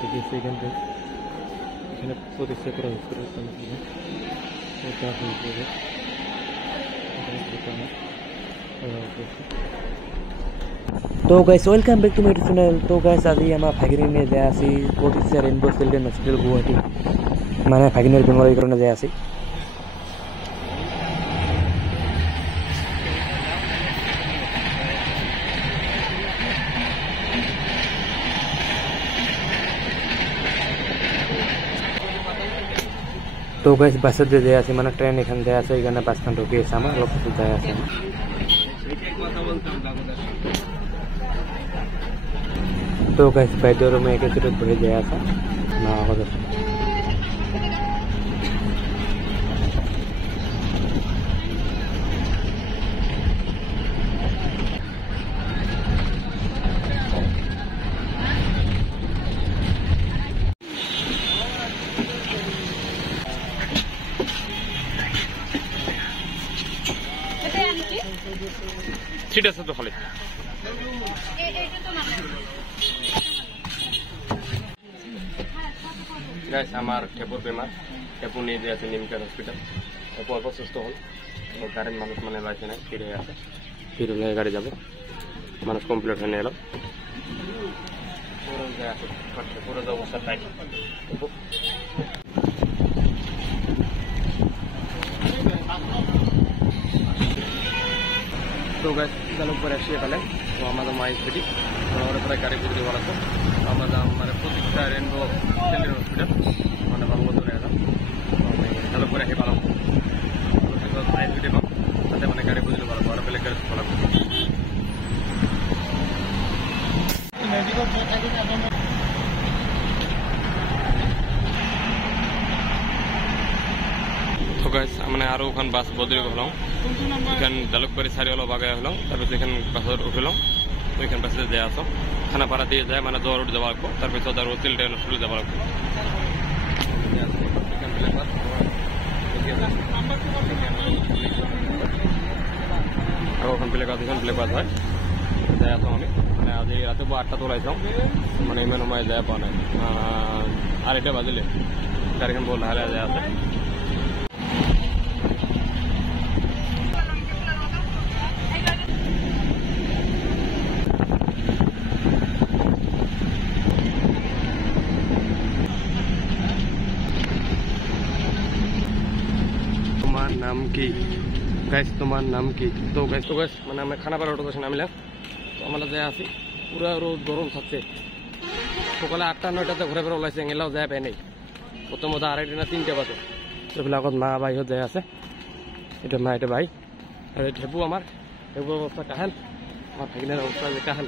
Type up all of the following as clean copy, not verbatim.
দেখিয়েছি এখানে প্রতিষ্ঠা করা হয়েছিল তো guys welcome back to my channel. তো গাইস আজি আমাৰ ভাগিনী যায় আছি প্ৰতিষ্ঠা ৰেইনবো চিলড্ৰেন হস্পিটেল গুৱাহাটী, মানে ভাগিনীৰ বেমাৰীৰ কাৰণে যায় আছি। তো গাইস বাসত যে যায় আছে, মানে ট্রেন এখানে যায় আছে, এখানে বাসখান ঢুকি আছে, আমার অলপ কিছু যায় আছে। তো গাইস বাইদের রুমে একে ছোট ঘুরে যায় আছে না কথা। ঠিক আছে তো খালি আমার ঠেপুর বেমার, ঠেপু নিয়ে যে আছে নিমকার হসপিটাল, ঠেপু অল্প সুস্থ হল। গাড়ির মানুষ মানে বাঁচে নাই, ফিরে আছে, ফিরে হলে গাড়ি যাবে, মানুষ কমপ্লিট হয়ে এলো। পুরো যে অবস্থা তাই তো গাছ চালক করে আসি এখানে। তো আমাদের মায়ের ছুটি পরে গাড়ি বুঝতে বলা তো আমাদের মানে প্রতিষ্ঠা রেইনবো চিলড্রেন হসপিটাল মানে ভালো ধরে এলাম চালক করে আসি পালাম মায়ের ছুটি পাম, তাতে মানে গাড়ি বুঝতে পারবো আর বেলেগ গাড়ি বলা। মানে আরো ওখান বাস বদলি হলাম, এখান জালুকবাড়ি সারি হলো বাগায় হলাম, তারপর এখান বাসে উঠলাম। তো এখান বাসে যায় আসো খানাপাড়া দিয়ে যায়, মানে দৌড় উঠে যাওয়া লাগবো, তারপর তার চিলড্রেন হসপিটাল যাওয়া লাগবো। ওখান প্লে কাজ এখান প্লে কাজ হয় যায় আসো আমি, মানে আজ রাতে 8টা তোলাইছাম, মানে ইমান সময় যায় পাওয়া নাই, 2:30 বাজিলে গাড়িখান বল হারা যায় আছে। তোমার নাম কি গাইস, তোমার নাম কি? তো গাইস মানে আমি খানাপাড়া অটো স্টেশন নামিলাম। তো আমরা যাই আছি, পুরা রোদ গরম থাকছে, সকালে 8টা-9টাতে ঘুরে ফেরা ওলাইছে, এলাও যায় পাই নাই, প্রথমত 2:30 না 3টে বাজে। সেবিলাকত মা বাইহত যাই আছে, এটা মা এটা ভাই, আর ঠেপু আমার ঠেপুর অবস্থা কাহেন, আমার ভাগিনের অবস্থা যে কাহেন,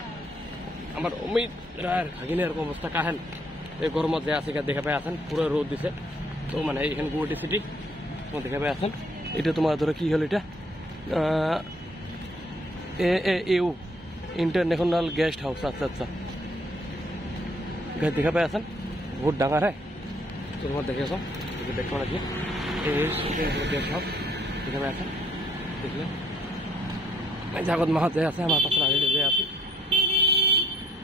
আমার অমিত রায়ের ভাগিনের অবস্থা কাহেন। এই গরমত যায় আছে, দেখা পাই আছেন পুরো রোদ দিছে। তো মানে এইখানে গুয়াহাটি সিটি তোমার দেখা পাই আছেন। এটা তোমার ধরো কি হল, এটা AAU ইন্টারন্যাশনাল গেস্ট হাউস। আচ্ছা আচ্ছা দেখা পাই আছেন, বহুত ডাঙর হ্যাঁ। তো তোমার দেখে আসো, দেখো নাকি গেস্ট হাউস দেখা পাই আছেন, দেখলে জাগত মাহত যাই আছে, আমার পাশে আগে যাই আছি,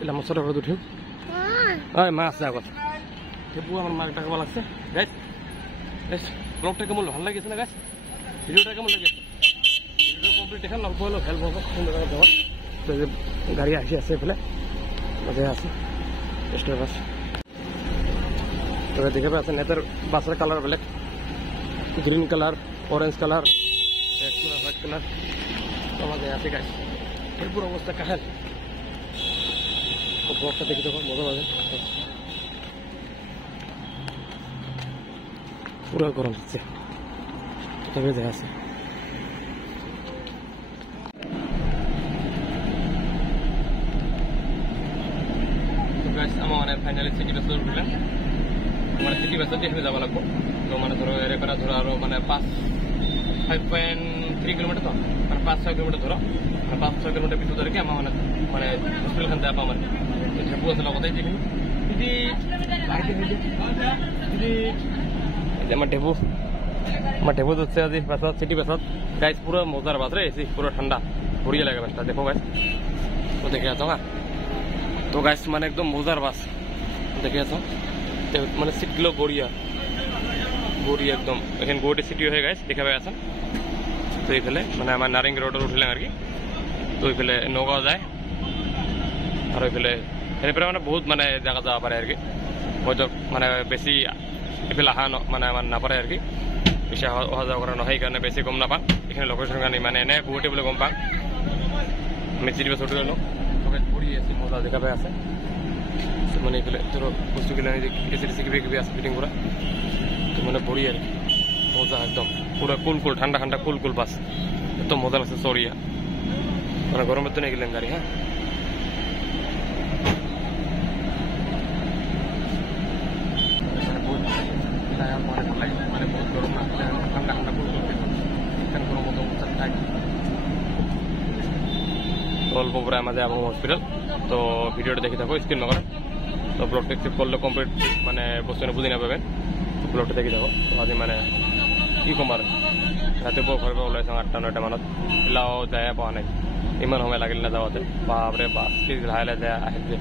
এলাম ছোট করে উঠিও। হয় মা আছে আগত, ঠেপু আমার মাকে টাকা লাগছে। গাইস গাইস ব্লগটা কেমন ভালো লাগেছে না গাইস, ভিডিওটা কেমন লাগেছে, ভিডিওটা কমপ্লিট দেখান, অল্প হলেও হেল্প হবে সুন্দর করে দেওয়ার। তো গাড়ি আসি আছে এফালে মজা আছে স্টেট বাস। তবে দেখে পাচ্ছেন এদের বাসের কালার বেলেগ, green colour, orange colour, red colour, white colour. তো আমাদের আছে গাইস, এরপর অবস্থা কাহেল। ব্লগটা দেখি তখন মজা লাগে, পুরো গরম হচ্ছে, তবে দেখা আছে। আমার মানে ফাইনালি সিটি বাসে উঠলাম, মানে সিটি বাসে এখানে যাওয়া লাগবো। তো মানে ধরো এরপরে ধরো আরো মানে 5.3 কিলোমিটার, তো মানে 5-6 কিলোমিটার ধরো, মানে 5-6 কিলোমিটার পিছু ধরে কি আমার মানে মানে হসপিটালখান যাবো আমার। ঠেপু আছে লগতেই দেখি দিদি দিদি আমার ঠেপু হচ্ছে আজি বাসত সিটি বাসত। গাইস পুরো মজার বাস রে, এসি পুরো ঠান্ডা, বড়িয়া লাগে বাসটা, দেখো গাইস। তো দেখে আছো হ্যাঁ। তো গাইস মানে একদম মজার বাস, দেখে আছো মানে সিটগুলো গড়িয়া গড়িয়া একদম এখানে গুয়াহাটি সিটি হয়ে গেছে দেখা পাই আছেন। তো এইফালে মানে আমার নারেঙ্গি রোডে উঠলাম আর কি। তো ওইফালে নগাঁও যায় আর ওইফালে এরপরে মানে বহুত মানে জায়গা যাওয়া পারে আর কি। হয়তো মানে বেশি এফালে আহা মানে আমার না পারে আর কি, বেশি অহা যাওয়া করা নহয়, এই কারণে বেশি গম নাপাম এখানে লোকেশন কারণে মানে এনে গুয়াহাটি বলে গম পাম। আমি চিটি বাস উঠে গেল ঘুরি আছি মজা দেখা পাই আছে মানে এইফালে তোর বস্তুগুলো এসি টেসি কিবি আছে ফিটিং করা। তো মানে বড়ি আর কি মজা একদম পুরো কুল ঠান্ডা ঠান্ডা কুল বাস এত মজা লাগছে চড়িয়া মানে গরমের তো নিয়ে গেলেন গাড়ি। হ্যাঁ মানে বহুত গরম না ঠান্ডা ঠান্ডা কুল এখানে কোনো মতো থাকে অল্প পরে আমাদের এবং হসপিটাল। তো ভিডিওটা দেখে থাকো স্ক্রিন নগর। তো ব্লগটা একটু করলে কমপ্লিট মানে বস্তু বুঝি না পাবেন, ব্লগটা দেখে থাকো। তো আজি মানে কি কম আর ৰাতিপুৱা ঘৰৰ পৰা ওলাইছোঁ 8টা-9টা মানত, এলাও যায় পোৱা নাই, ইমান সময় লাগিল না যাওয়াতে। বাপরে বাস লাহে লাহে যায় আহে যে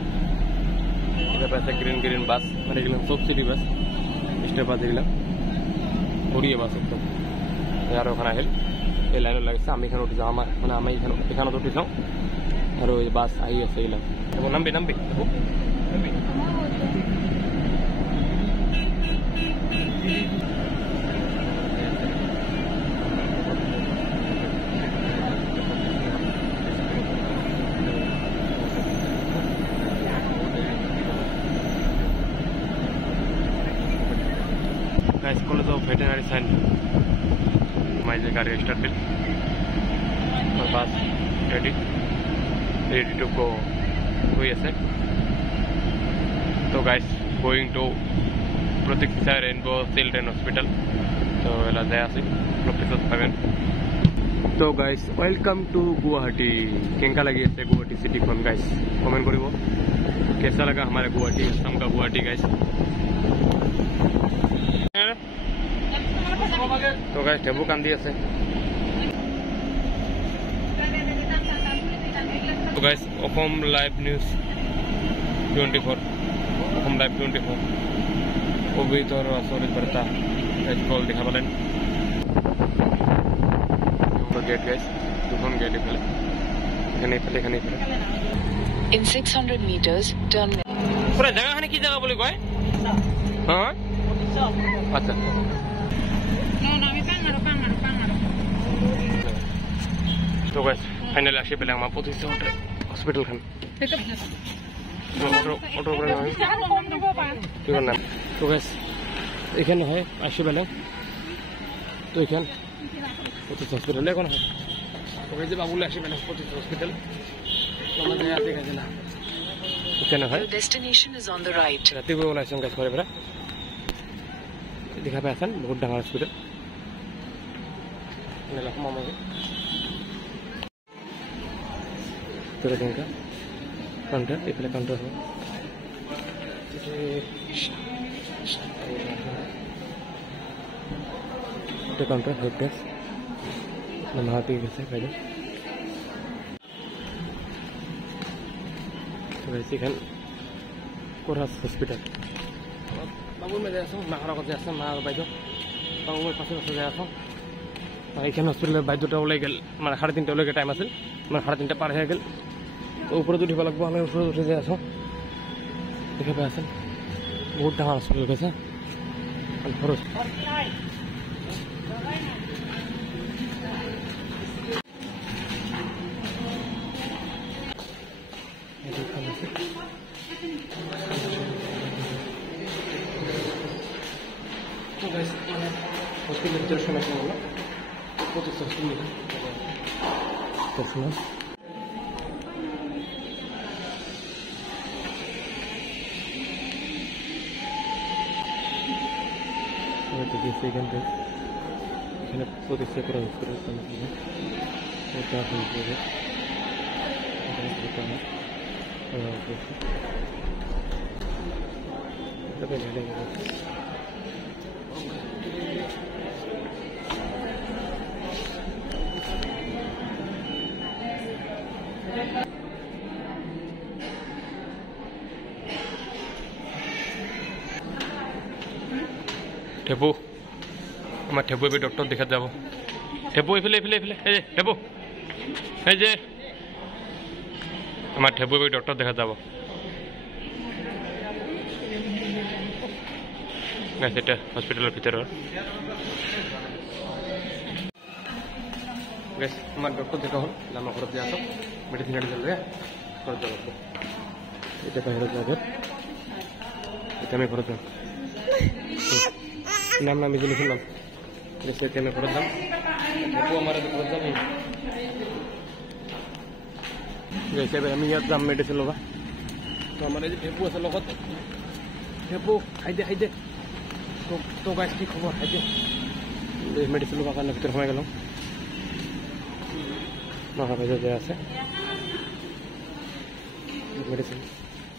এটা পাইছে গ্রিন বাস মানে এগুলো সব সিটি বাস স্টেপ বাস এগুলো ঘুরিয়ে বাস একদম। আর ওখানে আহিল এই লাইনত লাগিছে, আমি এখানে উঠি যাওঁ আমার মানে আমি এখানত উঠি যাওঁ আর ওই বাস আহি আছে এগুলো। দেখো নামবি দেখো নামবি College of Veterinary Science. My car started. My bus ready to go. USA. So guys, going to Pratiksha Rainbow Children Hospital. So ela jai ase Professor Pagan. So guys, welcome to Guwahati. Kenka lagi ase Guwahati city kon guys? Comment koribo. कैसा लगा हमारे गुवाहाटी असम का Guwahati guys? तो guys taboo कांदी আছে। तो guys Assam live news 24 Assam live 24 পবিত্র আসরিত বার্তা গাইস কল দেখা পালেন গেট গাইস দুখন গেট এখানে In 600 meters, turn left. পুরো জায়গাখানে কি জায়গা বলি কয়? হ্যাঁ আচ্ছা তো গাইস ফাইনালি আসি পেলাম আমার প্রতিষ্ঠা হসপিটাল খান অটো করে কি নাম। তো গাইস এখানে হয় আসি পেলাম, তো এখান প্রতিষ্ঠা হসপিটাল এখন হয়। তো গাইস বাবুলে আসি পেলাম প্রতিষ্ঠা হসপিটাল আমাদের আছে কাছে না এখানে হয়। Destination is on the right. ৰাতিপুৱা ওলাইছোঁ গাইস ঘৰৰ পৰা, দেখা পাই আছেন বহুত ডাঙৰ হস্পিটেল সোমাম তোরা কেনকা কাউন্টার এখানে কাউন্টার হবে এটা কাউন্টার হেড ডেস্ক মাহাতি গেছে বাইরে। এখান কোরহাস হসপিটাল বাবুর মেয়ে যাই আসো মার কাছে আসছে মা আর বাইদেউ বাবুর পাশে যাই আসো। এখানে হসপিটালের বাইদেউটা ওলাই গেল মানে 3:30 ওলাই টাইম আছিল, মানে 3:30 পার হয়ে গেল। তো উপরে উঠিব লাগবো, আমি উপরে উঠে যাই আসো। দেখে পাই আছেন বহুত ডাঙৰ হসপিটাল গেছে খরচ। হসপিটালের ভিতরে সমস্যা হলো প্রতিষ্ঠা হসপিটাল এখানে প্রতিষ্ঠা করা হসপিটাল ঠেপু আমার ঠেপু এবার ডক্টর দেখাতে যাবো ঠেপু এফেলে এফেলে এফেলে এই যে ঠেপু এই যে আমার ঠেপু এবার ডক্টর দেখাতে যাবো এটা হসপিটালের ভিতরে আমার ডক্টর দেখা হল আমার ঘর দিয়ে আসো মেডিসিন মেডিসিন রে ঘর যাবো এটা বাইরে যাবে এটা আমি ঘরে যাব নাম নাম ইজে লিখলাম সেটা আমি ঘরে যাব ঠেপু আমার ঘরে যাব जैसे আমি ইয়াত যাম মেডিসিন লবা তো আমার এই যে ঠেপু আছে লগত ঠেপু খাইদে খাইদে তো তো গাইস কি খবর খাইদে মেডিসিন লবা কারণে ভিতরে সময় গেলাম মাথা বেজে যায় আছে মেডিসিন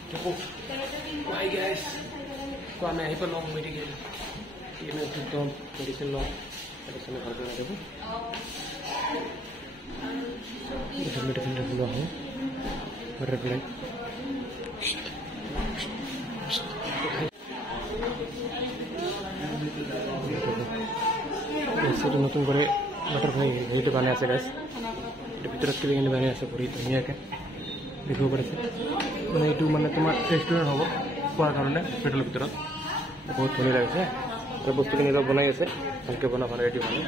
ঠেপু বাই গাইস তো আমি আহি পেলাম মেডিকেল ইনে একদম মেডিসিন লম মেডিসিন ঘর করে দেবো মেডিসিন লো হয় রেপ্লাই নতুন করে বাটারফ্লাই এইটা বানিয়ে আছে গাছ এটা ভিতৰত কিনে বানিয়ে আছে পুৰি ধুনীয়াকৈ দেখিব পাৰিছে মানে এইটো মানে তোমাৰ ৰেষ্টুৰেণ্ট হ'ব খোৱাৰ কাৰণে হস্পিটেলৰ ভিতৰত বহুত ধুনীয়া লাগিছে আৰু বস্তুখিনি অলপ বনাই আছে ভালকৈ বনাব ৰেডি বনাই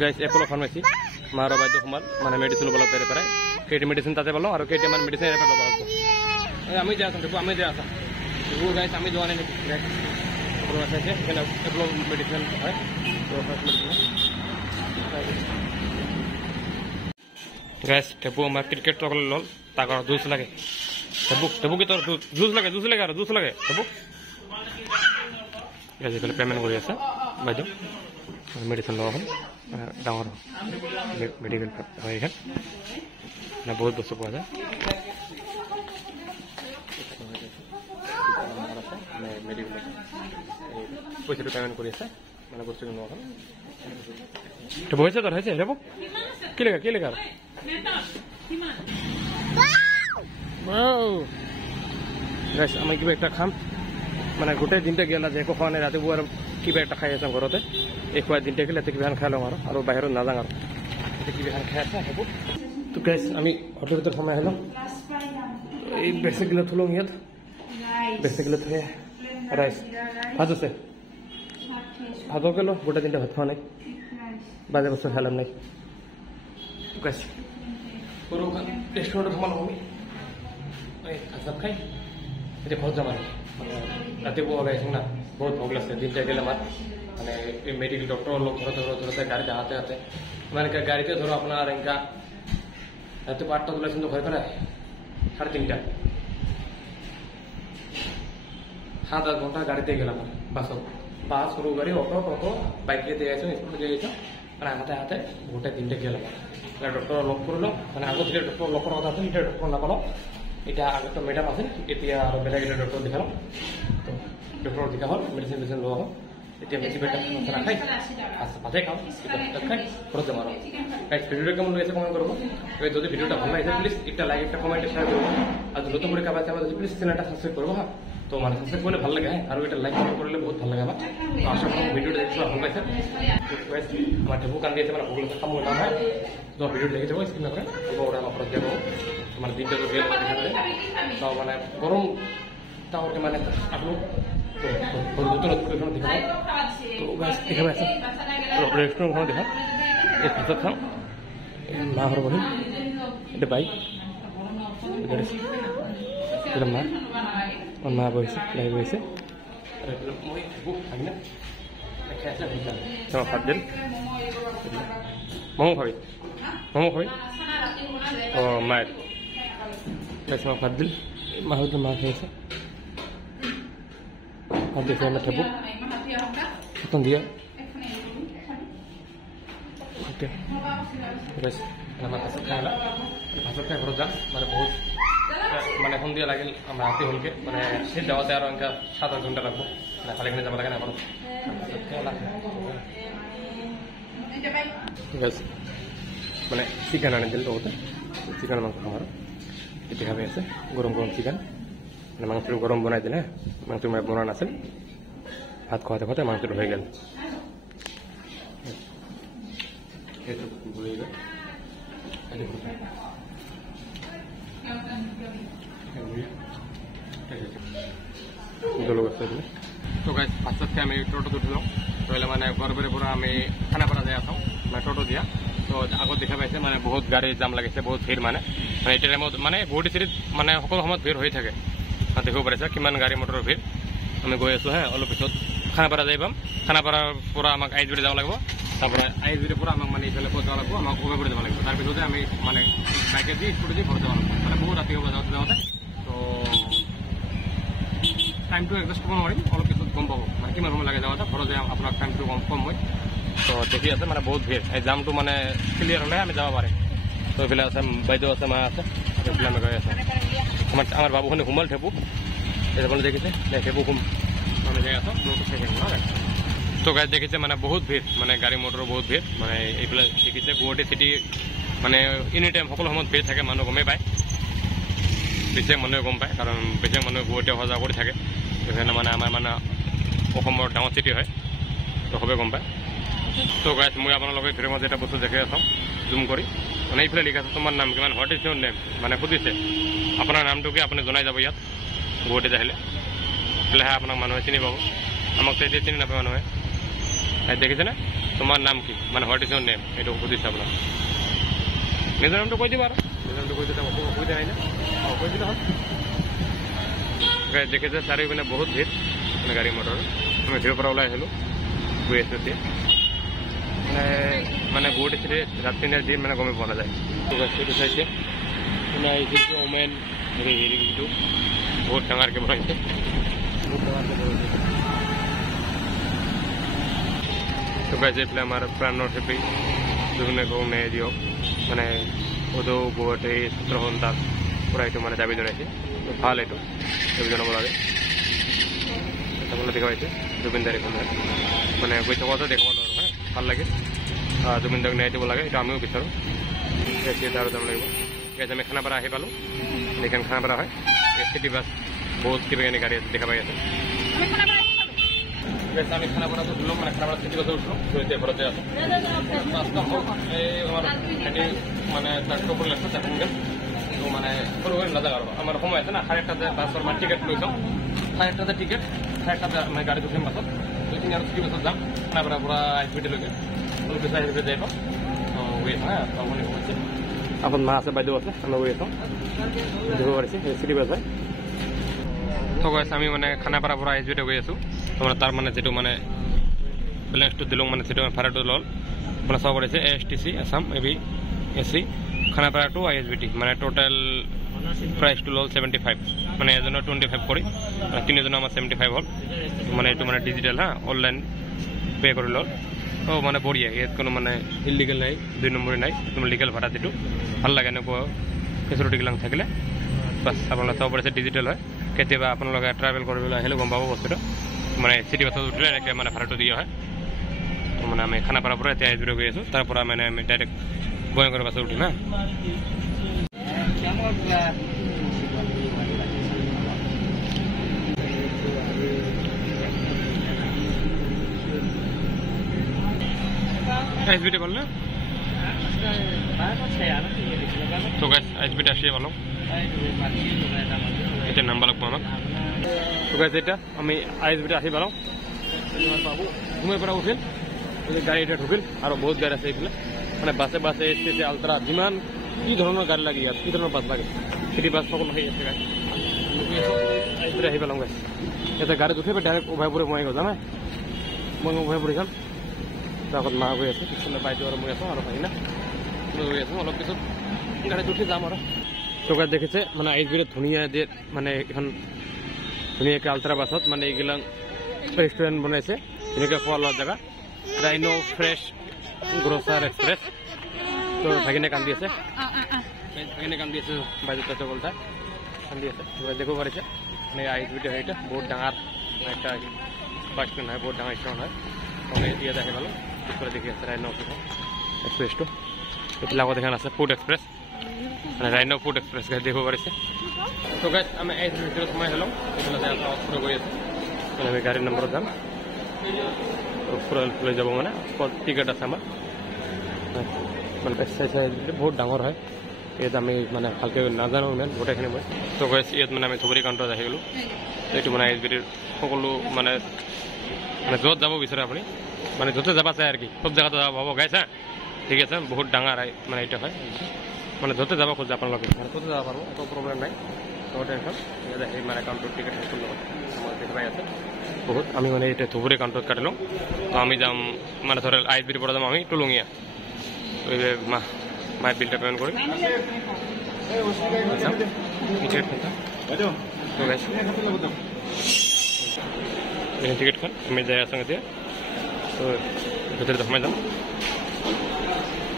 গাইজ এপলো ফাৰ্মাচী মাৰ বাইদেউ সোমাল মানে মেডিচিন ল'ব লাগে পাৰে কেইটি মেডিচিন তাতে পালোঁ আৰু কেইটি মানে মেডিচিন এৰে ল'ব লাগিব আমি যাই আছোঁ দেখো আমি যাই আছা গাইজ আমি যোৱা নাই নেকি সেইকাৰণে এপলো মেডিচিন হয় গাইজ ঠেপু আমাৰ ক্ৰিকেট ল'ল তাক আৰু জুচ লাগে ঠেপু কি তোৰ জুচ লাগে আৰু জুচ লাগে ঠেপু আজিকালি পে'মেণ্ট কৰি আছে বাইদেউ মেডিচিন লোৱা হ'ল ডাঙৰ মেডিকেল হয় এইখন মানে বহুত বস্তু পোৱা যায় মেডিকেল পইচাটো পে'মেণ্ট কৰি আছে মানে বস্তুটো লোৱা হ'ল ঠেপু হৈছে তোৰ হৈছে ঠেপু কি লাগে আৰু আমি কিবা একটা খাম মানে গোটেই দিনটা গেলা যে একো খোৱা নাই ৰাতিপুৱা আৰু কিবা এটা খাই আছোঁ ঘৰতে এই খোৱা দিনটা গেলে এতে কিবা খাই লওঁ আৰু বাহিৰত নাযাওঁ আৰু কিবা খাই আছে সেইবোৰ তো গাইজ আমি হোটেলৰ ভিতৰত সোমাই আহিলোঁ এই বেচিকেলত থলোঁ ইয়াত বেচিকেলত থৈ ৰাইচ ভাত আছে ভাতও গেলো গোটেই দিনটা ভাত খোৱা নাই বাজে বস্তু খাই লাভ নাই গাইজ সৰু ৰেষ্টুৰেণ্টত সোমালোঁ আমি ভাত খাই এতিয়া ঘৰত যাম আৰু মানে ৰাতিপুৱা ওলাইছোঁ না বহুত ভোক লাগছে দিনটা গেলে আমার মানে মেডিকেল ডক্টর লোক ধরতে গাড়িতে হাতে মানে গাড়িতে ধরো আপনার এনকা ৰাতিপুৱা 8টা ওলাইছেন তো ঘরে প্রায় 3:30 7-8 ঘন্টা গাড়িতে গেলাম বাস সরু গাড়ি অটো টোটো বাইক দিয়ে যাইছো স্কুলে দিয়ে যাইছো মানে হাতে গোটা দিনটা গেলাম ডক্টর লগ করলো মানে আগে থেকে ডক্টর লগ করার কথা আছে এটা ডক্টর না পালো এটা আগে তো ম্যাডাম আছে এতিয়া আর বেলেগ এটা ডক্টর দেখালাম তো ডক্টর দেখা হল মেডিসিন লোৱা হল এতিয়া আমি কিবা এটা খাই ভাতে খাওঁ কিবা খাই ঘৰত যাম আৰু ভিডিওটা কেমন লেগেছে কমেন্ট করবো যদি ভিডিওটা ভালো লাগে প্লিজ একটা লাইক একটা কমেন্ট শেয়ার করবো আর নতুন করে কাবা চাবা প্লিজ চ্যানেলটা সাবস্ক্রাইব করবো হ্যাঁ তো মানে সাবস্ক্রাইব করলে ভালো লাগে আর এটা লাইক কমেন্ট করলে বহুত ভালো লাগে আমার তো আশা করি ভিডিওটা দেখতে ভালো পাইছে আমার ঠেপু কান দিয়েছে মানে ওগুলো খামো না হয় তো ভিডিও দেখে যাবো স্ক্রিন করে ওরা আমার ঘৰত যাবো মানে দিনটা তো গেলে দেখা যায় তো মানে গরম তাও মানে আপনার নতুন রেস্টুরেন্ট দেখাবো তো গাছ দেখাবে আছে রেস্টুরেন্ট দেখা এই ভাতত খাওঁ মা ঘৰ বহি এটা বাইক এটা মা মা বহিছে লাই বহিছে মই খাবি না ভাত দিল মমো খাবি ও মায়ের ভাত দিল মা হয়তো মা খাইছে ভাত দিছে আমার ঠেপু প্রথম দিয়া ওকে বেশ আমার ভাত খাই ঘৰত যাম মানে বহুত মানে সন্ধিয়া লাগিল আমরা রাতে হলকে মানে সে যাওয়াতে আরো এনকা 7-8 ঘন্টা লাগবো মানে খালি যাব লাগে না আমার মানে চিকেন আনি দিল লগতে চিকেন মাংস খাম আৰু এতিয়া ভাবি আছে গৰম গৰম চিকেন মানে মাংসটো গৰম বনাই দিলে মাংসটো মানে বনোৱা নাছিল ভাত খুৱাতে খুৱাতে মাংসটো হৈ গ'ল সেইটো বহি গ'ল তো গাইজ ফাৰ্ষ্টতকৈ আমি টোটোত উঠিলোঁ তইলে মানে গৰবেৰে পৰা আমি খানাপাৰা যাই আছোঁ মানে টোটো দিয়া তো আগত দেখা পাইছে মানে বহুত গাড়ী জাম লাগিছে বহুত ভিৰ মানে এইটো টাইমত মানে গুৱাহাটী চিটিত মানে সকলো সময়ত ভিৰ হৈ থাকে দেখিব পাৰিছে কিমান গাড়ী মটৰৰ ভিৰ আমি গৈ আছোঁ অলপ পিছত খানাপাৰা যাই পাম খানাপাৰাৰ পৰা আমাক আইজবিৰি যাব লাগিব তাৰপৰা আইজবিৰিৰ পৰা আমাক মানে এইফালে ক'ত যাব লাগিব আমাক উবেৰ যাব লাগিব তাৰপিছতে আমি মানে বাইকে দি স্কুটি দি ঘৰত যাব লাগিব মানে বহুত ৰাতি হ'ব যাওঁতে তো টাইমটো এডজাষ্ট কৰিব নোৱাৰিম অলপ পিছত গম পাব মানে কিমান সময় লাগে যাওঁতে ঘৰত যায় আপোনাৰ টাইমটো কম হয় তো দেখি আছে মানে বহুত ভিৰ এই জামটো মানে ক্লিয়াৰ হ'লে আমি যাব পাৰিম তো এইফালে আছে বাইদেউ আছে মা আছে এইফালে আমি গৈ আছোঁ আমাৰ বাবুখনি সোমাল ঠেপু এইফালে দেখিছে ঠেপু আমি যাই আছোঁ তো গাড়ী দেখিছে মানে বহুত ভিৰ মানে গাড়ী মটৰৰ বহুত ভিৰ মানে এইফালে দেখিছে গুৱাহাটী চিটি মানে এনি টাইম সকলো সময়ত ভিৰ থাকে মানুহ গমেই পায় বেছিভাগ মানুহে গম পায় কাৰণ বেছিভাগ মানুহে গুৱাহাটী অহা যোৱা কৰি থাকে সেইকাৰণে মানে আমাৰ মানে অসমৰ ডাঙৰ চিটি হয় তো সবেই গম পায় তো গাইজ মই আপোনালোকে ভিডিঅ'ৰ মাজত এটা বস্তু দেখি আছোঁ জুম কৰি মানে এইফালে লিখা আছে তোমাৰ নাম কিমান হোৱাট ইজ ইউৰ নেম মানে সুধিছে আপোনাৰ নামটো কি আপুনি জনাই যাব ইয়াত গুৱাহাটীত আহিলে তেতিয়াহে আপোনাক মানুহে চিনি পাব আমাক তেতিয়া চিনি নাপায় মানুহে দেখিছেনে তোমাৰ নাম কি মানে হোৱাট ইজ ইউৰ নেম এইটো সুধিছে আপোনাক নিজৰ নামটো কৈ দিবা আৰু নিজৰ নামটো কৈ দিলে অসুবিধা নাই না কৈ দিলে হ'ল দেখিছে চাৰিওপিনে বহুত ভিৰ মানে গাড়ী মটৰ আমি ভিৰৰ পৰা ওলাই আহিলোঁ গৈ আছোঁ এতিয়া মানে গুৱাহাটী চিটি ৰাতি নে দিন মানে গমেই পোৱা নাযায় সেইটো চাইছে মানে যিটো ওমেন হেৰিটো বহুত ডাঙৰকৈ বনাইছে বহুত ডাঙৰকৈ বনাইছে তো গাইজ এইফালে আমাৰ প্ৰাণৰ হেপী যোনে কৌনে দিয়ক মানে উদৌ গুৱাহাটী সূত্ৰ হ'ল তাত পূৰা এইটো মানে দাবী জনাইছে ভাল এইটো দাবী জনাব লাগে দেখা পাইছে জুবিন দাৰ এখন মানে গৈ থকাতে দেখাব নোৱাৰোঁ হা ভাল লাগে জুবিন দাক ন্যায় দিব লাগে এইটো আমিও বিচাৰোঁ আৰু যাব লাগিব গাইজ আমি খানাপাৰা আহি পালোঁ এইখন খানাপাৰা হয় চিটি বাছ বহুত কিবা কিনি গাড়ী আছে দেখা পাই আছে আমি খানাপাৰাটো উঠিলোঁ মানে খানাপাৰা চিটি বাছত উঠিলোঁ তো এতিয়া ঘৰতে আছোঁ এই আমাৰ মানে চাৰিশ কৰি লাগছে চাৰিখন তো মানে সৰু হৈ নাযাওঁ আৰু আমাৰ সময় আছে না 1:30 বাছৰ মানে টিকেট লৈছোঁ 1:30 টিকেট 1:30 মানে গাড়ীত উঠিম বাছত দুই আৰু চিটি বাছত যাম খানাপাৰাৰ পৰা আইচবিটিলৈকে অলপ বেছি আহিব যাই পাম গৈ আছোঁ হা আপুনি সোমাইছে আপোনাৰ মা আছে বাইদেউ আছে আমি গৈ আছোঁ দিব পাৰিছে চিটি বাছ হয় তো গাইছ আমি মানে খানাপাৰাৰ পৰা আইচবিটি গৈ আছোঁ তোমাৰ তাৰ মানে যিটো মানে বেলেঞ্চটো দিলোঁ মানে যিটো ভাড়াটো ল'ল মানে চাব পাৰিছে ASTC Assam ABSC Khanapara to ISBT মানে টোটেল প্ৰাইচটো ল'ল 75 মানে এজনৰ 25 কৰি তিনিজনৰ আমাৰ 75 হ'ল মানে এইটো মানে ডিজিটেল হা অনলাইন পে' কৰি ল'ল তো মানে বঢ়িয়া ইয়াত কোনো মানে ইলিগেল নাই 2 নম্বৰী নাই কোনো লিগেল ভাড়া যিটো ভাল লাগে এনেকুৱা ফেচিলিটিবিলাক থাকিলে বাছ আপোনালোকে চাব পাৰিছে ডিজিটেল হয় কেতিয়াবা আপোনালোকে ট্ৰেভেল কৰিবলৈ আহিলে গম পাব বস্তুটো মানে চিটি বাছত উঠিলে এনেকৈ মানে ভাড়াটো দিয়া হয় তো মানে আমি খানাপাৰাৰ পৰা এতিয়া আইজবিৰি গৈ আছোঁ তাৰ পৰা মানে আমি ডাইৰেক্ট বয়ংকৰ বাছত উঠিম হা আইজবিটি বল না তো গাইজ আইজবিটি আসিয়ে ভালো এটা নাম্বার লাগবো আমাক তো গাইজ এটা আমি আইজবিটি আহি পালাম বাবু ঘুমে পৰা উঠিল গাড়ী এটা ঢুকিল আৰু বহুত গাড়ী আছে এইফালে মানে বাছে বাছে এসটিসি আলট্ৰা যিমান কি ধৰণৰ গাড়ী লাগে ইয়াত কি ধৰণৰ বাছ লাগে চিটি বাছ সকলো সেই আছে গাড়ী আইজবিটি আহি পালাম গাইজ এটা গাড়ীত উঠি ডাইৰেক্ট উভয়পুৰে মই গৈ যাম মই উভয়পুৰি যাম আগত মা গৈ আছে পিছফালে বাইদেউ আৰু মই আছোঁ আৰু ভাইনা গৈ আছোঁ অলপ পিছত গাড়ীত উঠি যাম আৰু টকা দেখিছে মানে আইজবিৰিত ধুনীয়া দিয়ে মানে এখন ধুনীয়াকৈ আল্ট্ৰা বাছত মানে এইবিলাক ৰেষ্টুৰেণ্ট বনাইছে ধুনীয়াকৈ খোৱা লোৱা জেগা ৰাইনো ফ্ৰেছ গ্ৰ'চাৰ এক্সপ্ৰেছ তো ভাগিনে কান্দি আছে ভাগিনে কান্দি আছে বাইদেউ তাতে বলতা কান্দি আছে দেখিব পাৰিছে মানে আইজবিটি হয় এটা বহুত ডাঙৰ একটা বাছ ষ্টেণ্ড হয় বহুত ডাঙৰ ষ্টেণ্ড হয় আমি ইয়াতে আহি পালোঁ পিছফালে দেখি আছে ৰাইন' এক্সপ্ৰেছটো এইফালে আগত এখন আছে ফুড এক্সপ্ৰেছ মানে ৰাইন' ফুড এক্সপ্ৰেছ গাড়ী দেখিব পাৰিছে তো গাইজ আমি এই ভিতৰত সোমাই হ'লোঁ এইফালে যাই অফ কৰি আছোঁ মানে আমি গাড়ীৰ নম্বৰত যাম ফুৰাই যাব মানে টিকেট আছে আমাৰ মানে চাই বহুত ডাঙৰ হয় ইয়াত আমি মানে ভালকৈ নাজানো ইমান গোটেইখিনি মই তো গাইজ ইয়াত মানে আমি ধুবুৰী কাউণ্টাৰত আহি গ'লোঁ এইটো মানে এছবিটিৰ সকলো মানে য'ত যাব বিচাৰে আপুনি মানে য'তে যাব চাই আৰু কি চব জেগাতে যাব পাব গাইছ হা ঠিক আছে বহুত ডাঙৰ মানে এইটো হয় মানে য'তে যাব খোজে আপোনালোকে মানে ত'তে যাব পাৰিব একো প্ৰব্লেম নাই নো টেনশ্যন ইয়াতে সেই মানে কাউণ্টাৰ টিকেট সেইটোৰ লগত আমাৰ দেখুৱাই আছে বহুত আমি মানে এতিয়া ধুবুৰী কাউণ্টাৰত কাটিলোঁ তো আমি যাম মানে ধৰে আইএছবিটিৰ পৰা যাম আমি টুলুঙীয়া মাই বিলটা পেমেণ্ট কৰিম টিকেটখন আমি যাই আছোঁ এতিয়া তো ভিতৰত সোমাই যাম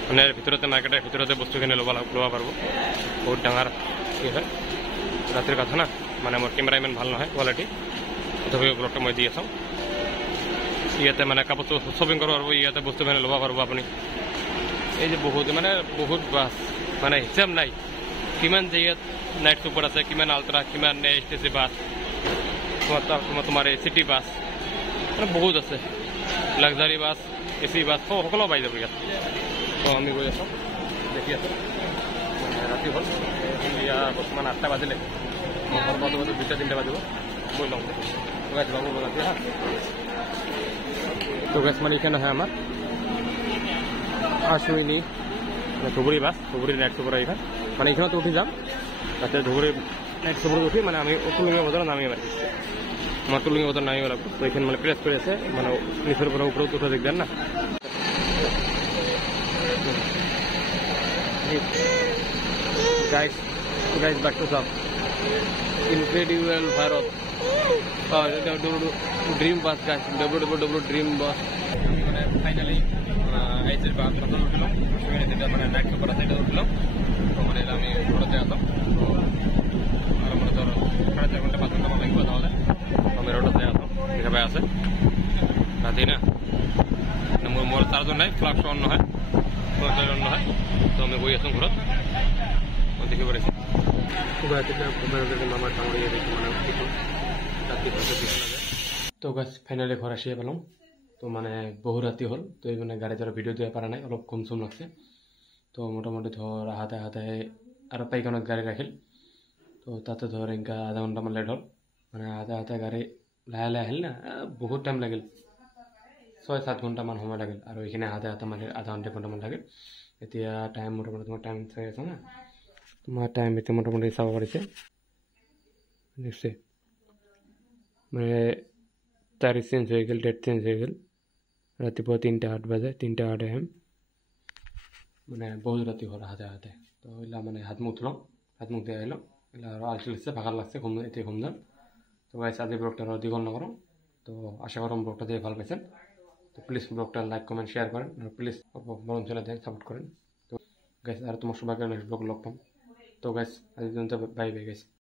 মানে ভিতৰতে মাৰ্কেটৰ ভিতৰতে বস্তুখিনি ল'ব পাৰিব বহুত ডাঙৰ কি হয় ৰাতিৰ কথা না মানে মোৰ কেমেৰা ইমান ভাল নহয় কোৱালিটি তথাপিও ব্লগটো মই দি আছোঁ ইয়াতে মানে কাপোৰ শ্বপিং কৰিব পাৰিব ইয়াতে বস্তুখিনি ল'ব পাৰিব আপুনি এই যে বহুত বাছ মানে হিচাপ নাই কিমান যে ইয়াত নাইট চুপাৰ আছে কিমান আল্ট্ৰা কিমান এছটিচি বাছ তোমাৰ এই চিটি বাছ মানে বহুত আছে লাক্সাৰী বাছ এচি বাছ সকলো পাই যাব ইয়াত তো আমি গৈ আছোঁ দেখি আছোঁ ৰাতি হ'ল এতিয়া বৰ্তমান 8টা বাজিলে মই ঘৰ পাওঁতে 2টা 3টা বাজিব গৈ লওঁ গাইছ বাবু ৰাতি হা তো গাইছ মানে এইখানে হয় আমাৰ আশুইনি Dhubri bus Dhubri night super এইখান মানে এইখানতো উঠি যাম তাতে ধুবুৰী নাইট চুপাৰত উঠি মানে আমি টুলুঙীয়া বজাৰত নামিব লাগিব মই টুলুঙীয়া বজাৰত নামিব লাগিব তো এইখান মানে প্ৰেছ কৰি আছে মানে নিচৰ পৰা ওপৰত উঠা দিগদাৰ না guys back to shop incredible Bharat dream bus guys www dream bus মানে ফাইনালি আইজের বাস কত উঠলাম যেটা মানে নাইট সুপার আছে এটা উঠলাম তো মানে আমি রোডতে আসলাম তো আর মানে ধরো 4.5 ঘন্টা 5 ঘন্টা লাগবে তাহলে আমি রোডতে আসলাম এভাবে আছে রাতে না মোর চার্জর নাই ফ্লাক্স অন নহয় ফ্লাক্স অন নহয় তো আমি গৈ আছোঁ ঘৰত দেখি পাইছে মামাৰ ডাঙৰীয়া দেখি মানে ৰাতি তো গাছ ফাইনেলি ঘৰ আসিয়ে পেলাম তো মানে বহু ৰাতি হ'ল তো এই মানে গাড়ী ধৰা ভিডিঅ' দিব পৰা নাই অলপ কম চম লাগছে তো মোটামুটি ধৰ আহাতে আৰু পাইকানত গাড়ী ৰাখিল তো তাতে ধৰ এনেকা আধা ঘণ্টামান লেট হ'ল মানে আহাতে গাড়ী লাহে লাহে আহিল না বহুত টাইম লাগিল 6-7 ঘণ্টামান সময় লাগিল আৰু এইখিনি আহাতে মানে আধা ঘণ্টামান লাগিল এতিয়া টাইম মোটামুটি তোমাৰ টাইম চাই আছে না তোমাৰ টাইম এতিয়া মোটামুটি চাব পাৰিছে নিশ্চয় মানে তাৰিখ চেঞ্জ হৈ গ'ল ডেট চেঞ্জ হৈ গ'ল ৰাতিপুৱা 3:08 বাজে 3:08 AM মানে বহুত ৰাতি হ'ল আহাতে তো এইলা মানে হাত মুখ ধুলোঁ হাত মুখ ধুই আহিলোঁ এইলা আৰু আলচি লাগছে ভাগৰ লাগছে এতিয়া ঘুম যাম তো গাইছ আজি ব্লগটা আৰু দীঘল নকৰোঁ তো আশা কৰোঁ ব্লগটা দিয়ে ভাল পাইছেন তো প্লিজ ব্লগটা লাইক কমেন্ট শেয়ার করেন আর প্লিজ বরং চ্যানেল দেন সাপোর্ট করেন তো গাইস আর তোমার সবাইকে নেক্সট ব্লগ লগ পাম তো গাইস আজ পর্যন্ত বাই বাই গাইস